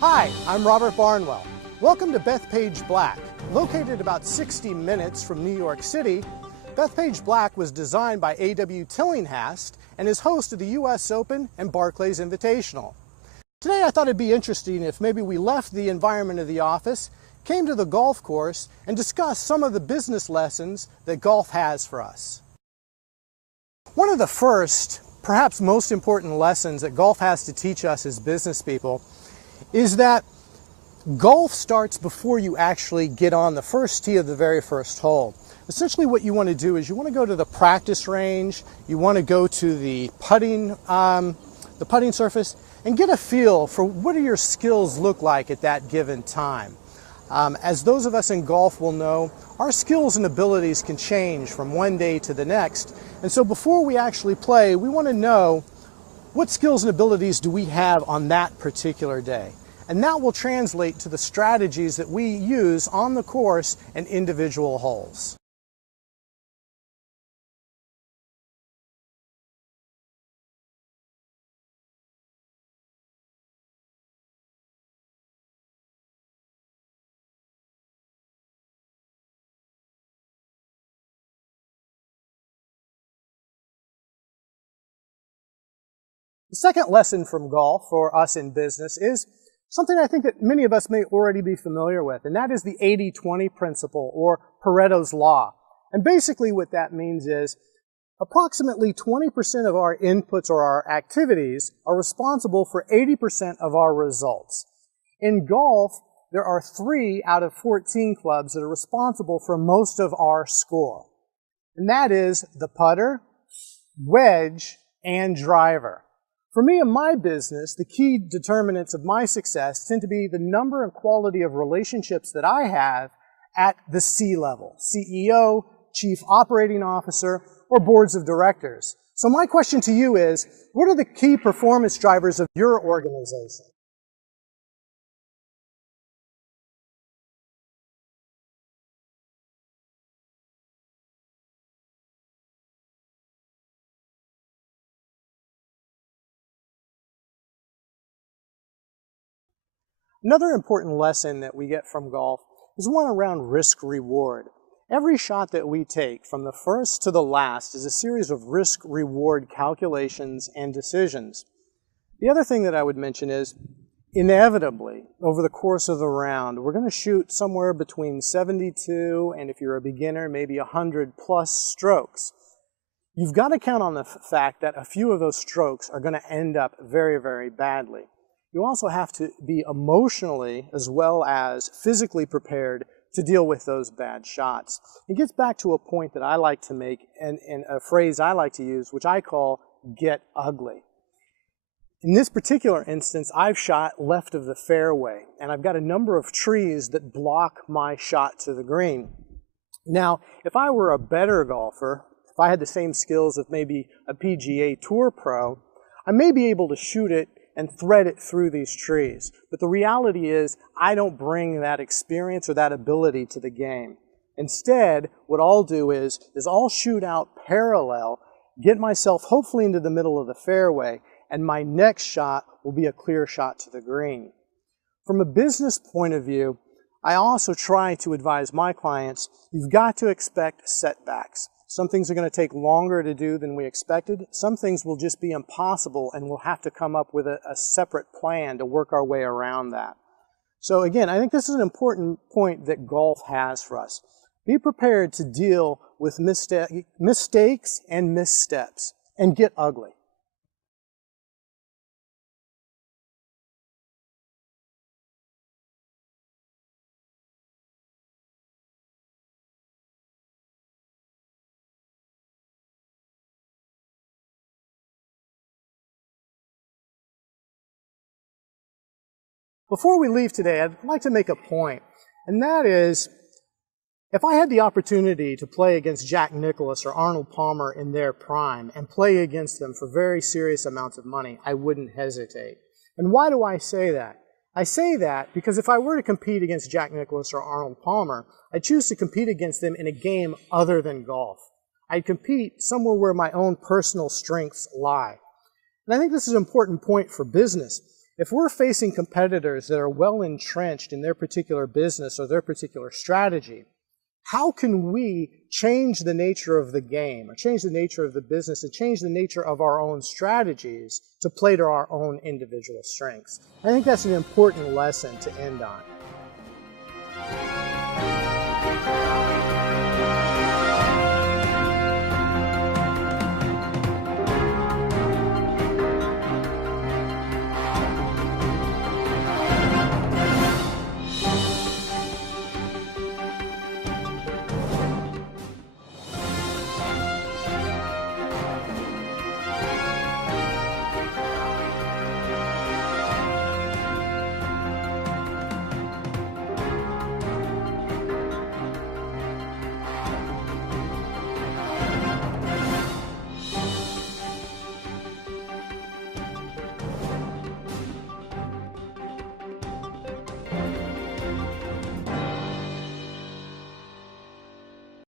Hi, I'm Robert Barnwell. Welcome to Bethpage Black. Located about 60 minutes from New York City, Bethpage Black was designed by A.W. Tillinghast and is host of the U.S. Open and Barclays Invitational. Today I thought it'd be interesting if maybe we left the environment of the office, came to the golf course, and discussed some of the business lessons that golf has for us. One of the first, perhaps most important lessons that golf has to teach us as business people is that golf starts before you actually get on the first tee of the very first hole. Essentially what you want to do is you want to go to the practice range, you want to go to the putting surface and get a feel for what do your skills look like at that given time. As those of us in golf will know, our skills and abilities can change from one day to the next. And so before we actually play, we want to know what skills and abilities do we have on that particular day. And that will translate to the strategies that we use on the course and individual holes. The second lesson from golf for us in business is something I think that many of us may already be familiar with, and that is the 80-20 principle, or Pareto's law. And basically what that means is approximately 20% of our inputs or our activities are responsible for 80% of our results. In golf, there are 3 out of 14 clubs that are responsible for most of our score. And that is the putter, wedge, and driver. For me in my business, the key determinants of my success tend to be the number and quality of relationships that I have at the C level, CEO, Chief Operating Officer, or boards of directors. So my question to you is, what are the key performance drivers of your organization? Another important lesson that we get from golf is one around risk-reward. Every shot that we take, from the first to the last, is a series of risk-reward calculations and decisions. The other thing that I would mention is, inevitably, over the course of the round, we're going to shoot somewhere between 72 and, if you're a beginner, maybe 100 plus strokes. You've got to count on the fact that a few of those strokes are going to end up very, very badly. You also have to be emotionally as well as physically prepared to deal with those bad shots. It gets back to a point that I like to make and a phrase I like to use, which I call get ugly. In this particular instance, I've shot left of the fairway, and I've got a number of trees that block my shot to the green. Now, if I were a better golfer, if I had the same skills of maybe a PGA Tour pro, I may be able to shoot it and thread it through these trees. But the reality is, I don't bring that experience or that ability to the game. Instead, what I'll do is I'll shoot out parallel, get myself hopefully into the middle of the fairway, and my next shot will be a clear shot to the green. From a business point of view, I also try to advise my clients, you've got to expect setbacks. Some things are going to take longer to do than we expected. Some things will just be impossible, and we'll have to come up with a separate plan to work our way around that. So again, I think this is an important point that golf has for us. Be prepared to deal with mistakes and missteps, and get ugly. Before we leave today, I'd like to make a point, and that is, if I had the opportunity to play against Jack Nicklaus or Arnold Palmer in their prime and play against them for very serious amounts of money, I wouldn't hesitate. And why do I say that? I say that because if I were to compete against Jack Nicklaus or Arnold Palmer, I'd choose to compete against them in a game other than golf. I'd compete somewhere where my own personal strengths lie. And I think this is an important point for business. If we're facing competitors that are well entrenched in their particular business or their particular strategy, how can we change the nature of the game, or change the nature of the business, and change the nature of our own strategies to play to our own individual strengths? I think that's an important lesson to end on.